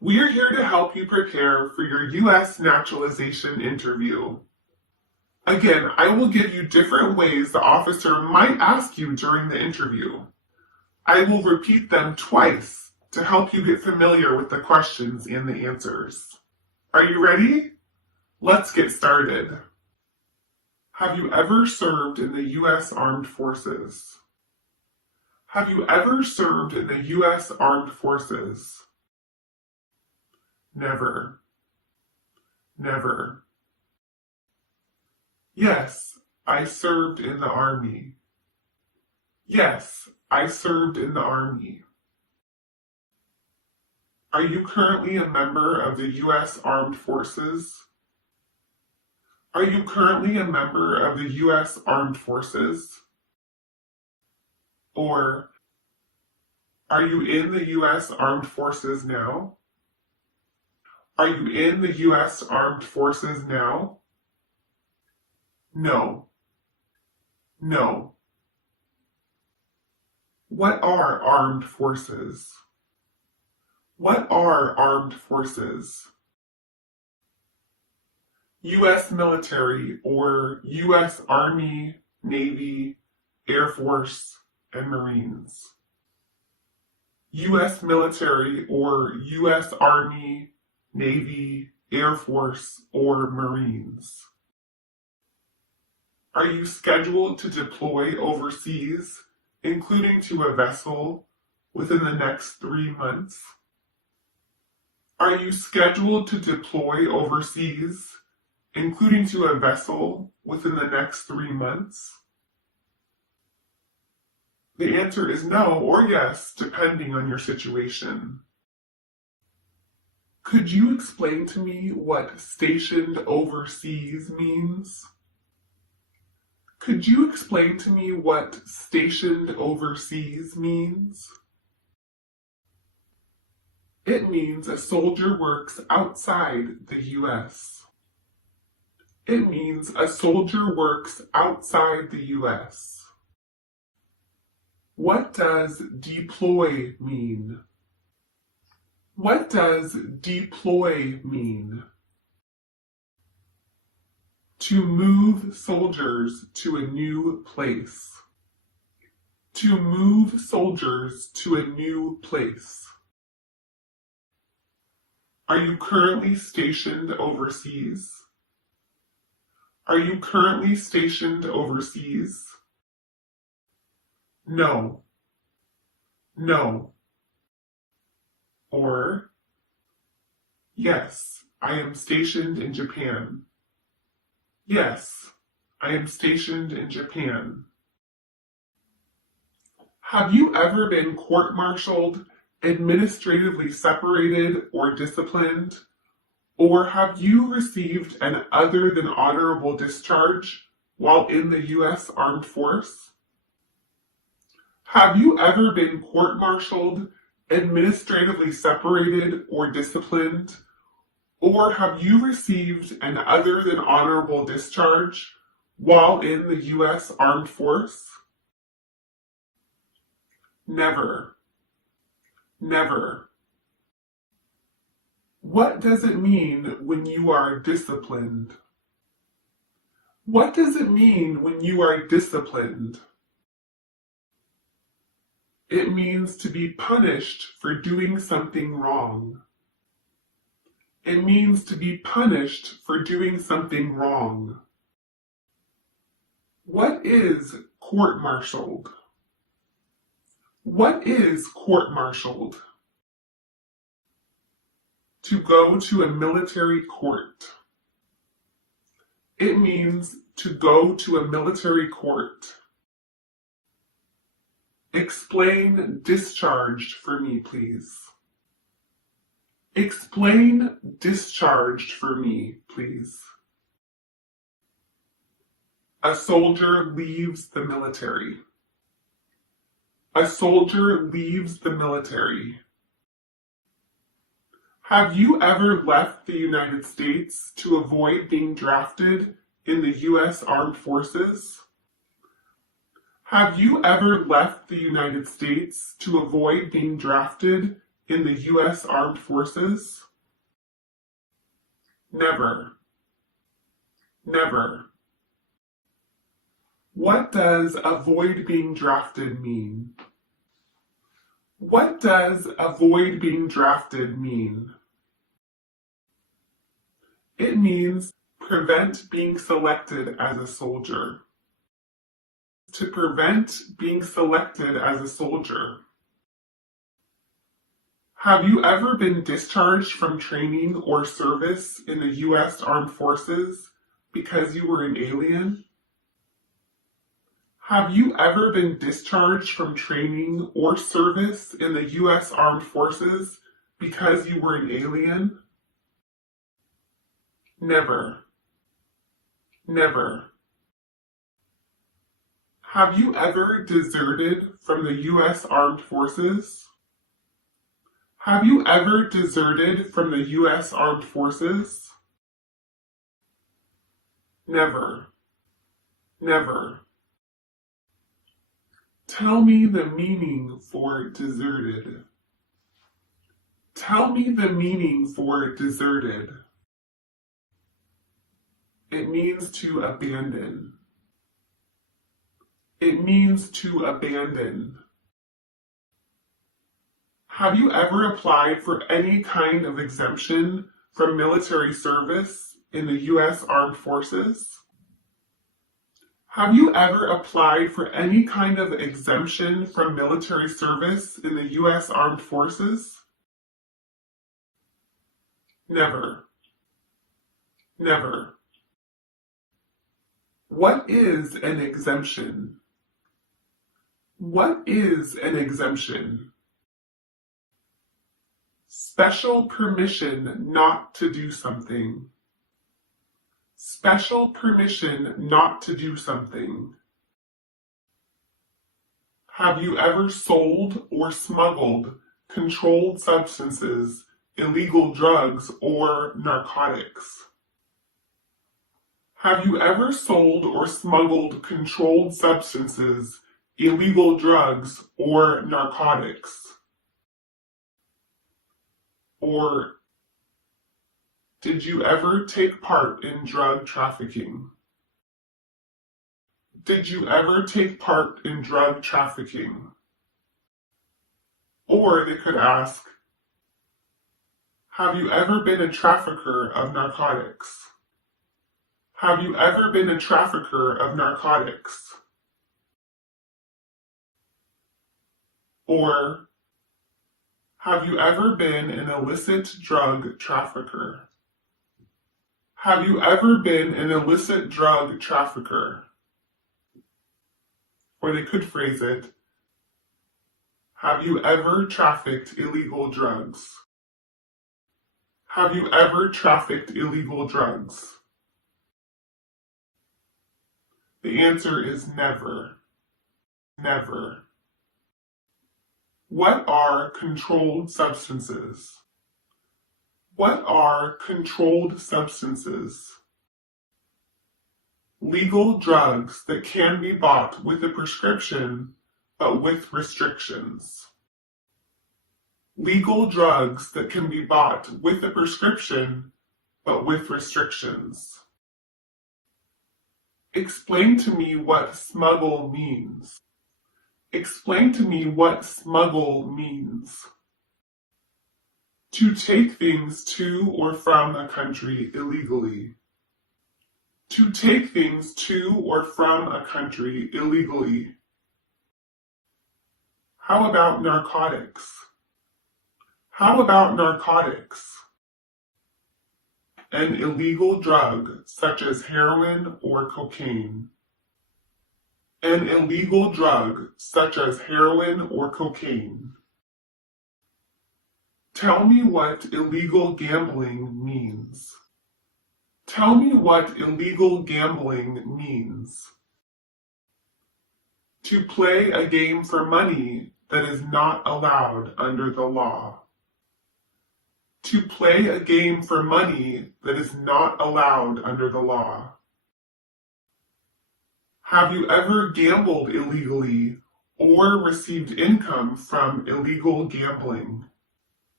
We're here to help you prepare for your U.S. naturalization interview. Again, I will give you different ways the officer might ask you during the interview. I will repeat them twice to help you get familiar with the questions and the answers. Are you ready? Let's get started. Have you ever served in the U.S. Armed Forces? Have you ever served in the U.S. Armed Forces? Never. Never. Yes, I served in the Army. Yes, I served in the Army. Are you currently a member of the U.S. Armed Forces? Are you currently a member of the U.S. Armed Forces? Or, are you in the U.S. Armed Forces now? Are you in the U.S. Armed Forces now? No. No. What are armed forces? What are armed forces? U.S. military or U.S. Army, Navy, Air Force, and Marines. U.S. military or U.S. Army, Navy, Air Force, or Marines. Are you scheduled to deploy overseas, including to a vessel, within the next 3 months? Are you scheduled to deploy overseas, including to a vessel, within the next 3 months? The answer is no or yes, depending on your situation. Could you explain to me what stationed overseas means? Could you explain to me what stationed overseas means? It means a soldier works outside the U.S. It means a soldier works outside the U.S. What does deploy mean? What does deploy mean? To move soldiers to a new place. To move soldiers to a new place. Are you currently stationed overseas? Are you currently stationed overseas? No. No. Or, yes, I am stationed in Japan. Yes, I am stationed in Japan. Have you ever been court-martialed, administratively separated, or disciplined? Or have you received an other than honorable discharge while in the U.S. Armed Force? Have you ever been court-martialed, administratively separated, or disciplined? Or have you received an other than honorable discharge while in the U.S. Armed Force? Never. Never. What does it mean when you are disciplined? What does it mean when you are disciplined? It means to be punished for doing something wrong. It means to be punished for doing something wrong. What is court-martialed? What is court-martialed? To go to a military court. It means to go to a military court. Explain discharged for me, please. Explain discharged for me, please. A soldier leaves the military. A soldier leaves the military. Have you ever left the United States to avoid being drafted in the U.S. Armed Forces? Have you ever left the United States to avoid being drafted in the U.S. Armed Forces? Never. Never. What does avoid being drafted mean? What does avoid being drafted mean? It means prevent being selected as a soldier. To prevent being selected as a soldier. Have you ever been discharged from training or service in the U.S. Armed Forces because you were an alien? Have you ever been discharged from training or service in the U.S. Armed Forces because you were an alien? Never. Never. Have you ever deserted from the U.S. Armed Forces? Have you ever deserted from the U.S. Armed Forces? Never. Never. Tell me the meaning for deserted. Tell me the meaning for deserted. It means to abandon. It means to abandon. Have you ever applied for any kind of exemption from military service in the U.S. Armed Forces? Have you ever applied for any kind of exemption from military service in the U.S. Armed Forces? Never. Never. What is an exemption? What is an exemption? Special permission not to do something. Special permission not to do something. Have you ever sold or smuggled controlled substances, illegal drugs, or narcotics? Have you ever sold or smuggled controlled substances, illegal drugs, or narcotics? Or did you ever take part in drug trafficking? Did you ever take part in drug trafficking? Or they could ask, have you ever been a trafficker of narcotics? Have you ever been a trafficker of narcotics? Or have you ever been an illicit drug trafficker? Have you ever been an illicit drug trafficker? Or they could phrase it, have you ever trafficked illegal drugs? Have you ever trafficked illegal drugs? The answer is never. Never. What are controlled substances? What are controlled substances? Legal drugs that can be bought with a prescription, but with restrictions. Legal drugs that can be bought with a prescription, but with restrictions. Explain to me what smuggle means. Explain to me what smuggle means. To take things to or from a country illegally. To take things to or from a country illegally. How about narcotics? How about narcotics? An illegal drug such as heroin or cocaine. An illegal drug such as heroin or cocaine. Tell me what illegal gambling means. Tell me what illegal gambling means. To play a game for money that is not allowed under the law. To play a game for money that is not allowed under the law. Have you ever gambled illegally or received income from illegal gambling?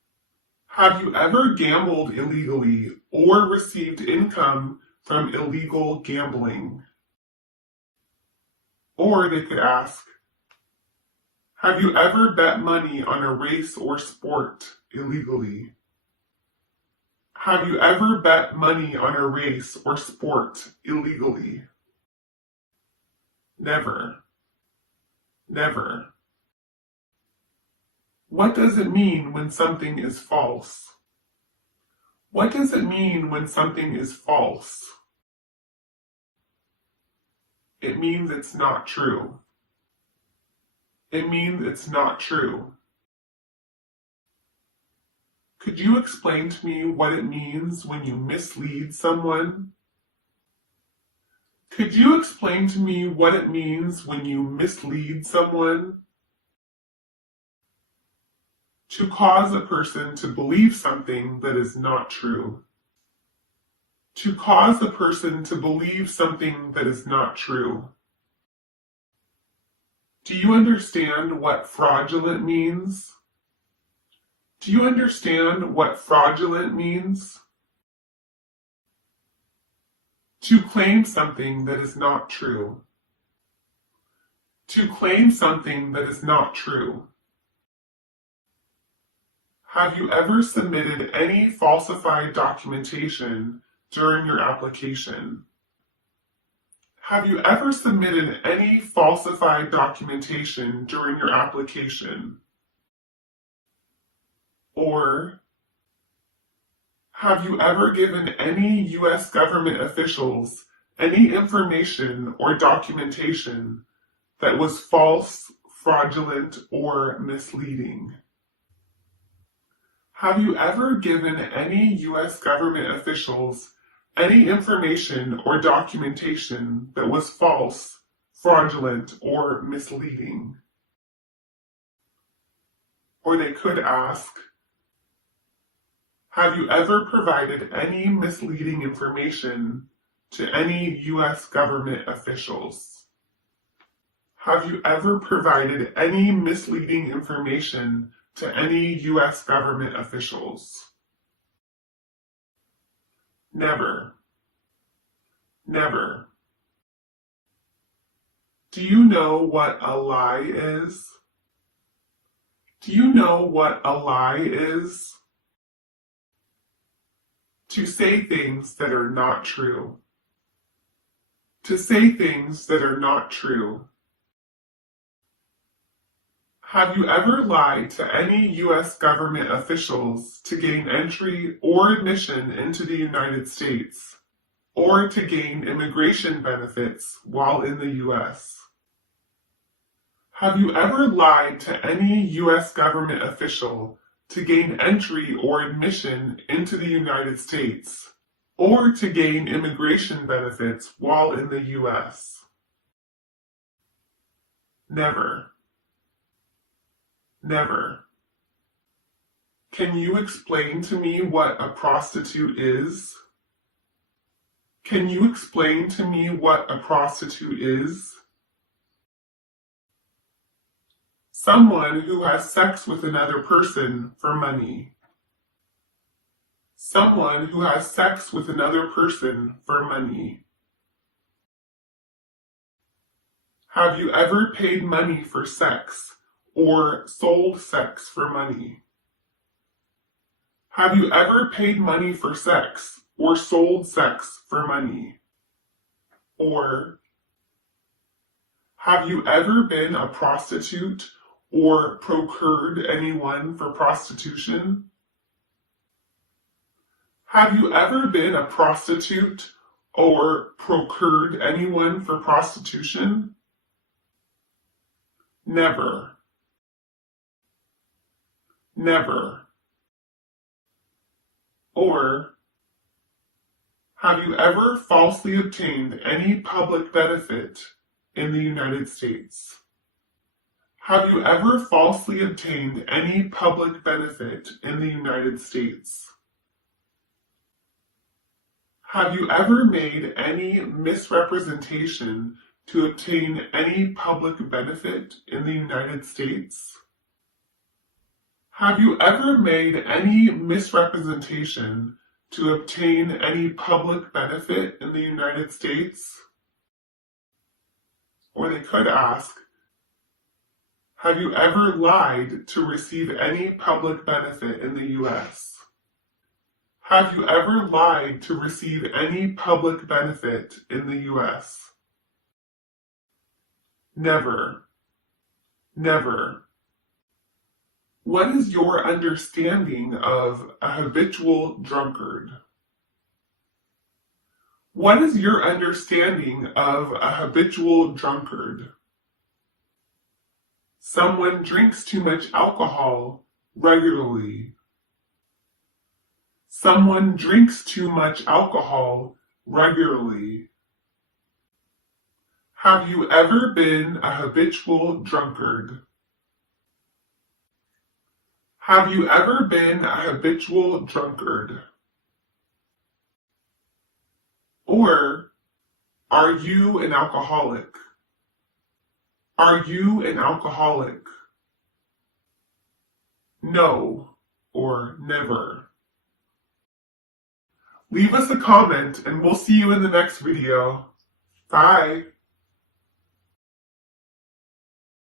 Have you ever gambled illegally or received income from illegal gambling? Or they could ask, have you ever bet money on a race or sport illegally? Have you ever bet money on a race or sport illegally? Never. Never. What does it mean when something is false? What does it mean when something is false? It means it's not true. It means it's not true. Could you explain to me what it means when you mislead someone? Could you explain to me what it means when you mislead someone? To cause a person to believe something that is not true. To cause a person to believe something that is not true. Do you understand what fraudulent means? Do you understand what fraudulent means? To claim something that is not true. To claim something that is not true. Have you ever submitted any falsified documentation during your application? Have you ever submitted any falsified documentation during your application? Or have you ever given any U.S. government officials any information or documentation that was false, fraudulent, or misleading? Have you ever given any U.S. government officials any information or documentation that was false, fraudulent, or misleading? Or they could ask, have you ever provided any misleading information to any U.S. government officials? Have you ever provided any misleading information to any U.S. government officials? Never. Never. Do you know what a lie is? Do you know what a lie is? To say things that are not true. To say things that are not true. Have you ever lied to any U.S. government officials to gain entry or admission into the United States, or to gain immigration benefits while in the U.S.? Have you ever lied to any U.S. government official to gain entry or admission into the United States, or to gain immigration benefits while in the U.S.? Never. Never. Can you explain to me what a prostitute is? Can you explain to me what a prostitute is? Someone who has sex with another person for money. Someone who has sex with another person for money. Have you ever paid money for sex or sold sex for money? Have you ever paid money for sex or sold sex for money? Or have you ever been a prostitute or procured anyone for prostitution? Have you ever been a prostitute or procured anyone for prostitution? Never. Never. Or, have you ever falsely obtained any public benefit in the United States? Have you ever falsely obtained any public benefit in the United States? Have you ever made any misrepresentation to obtain any public benefit in the United States? Have you ever made any misrepresentation to obtain any public benefit in the United States? Or they could ask, have you ever lied to receive any public benefit in the U.S.? Have you ever lied to receive any public benefit in the U.S.? Never. Never. What is your understanding of a habitual drunkard? What is your understanding of a habitual drunkard? Someone drinks too much alcohol regularly. Someone drinks too much alcohol regularly. Have you ever been a habitual drunkard? Have you ever been a habitual drunkard? Or, are you an alcoholic? Are you an alcoholic? No, or never. Leave us a comment and we'll see you in the next video. Bye.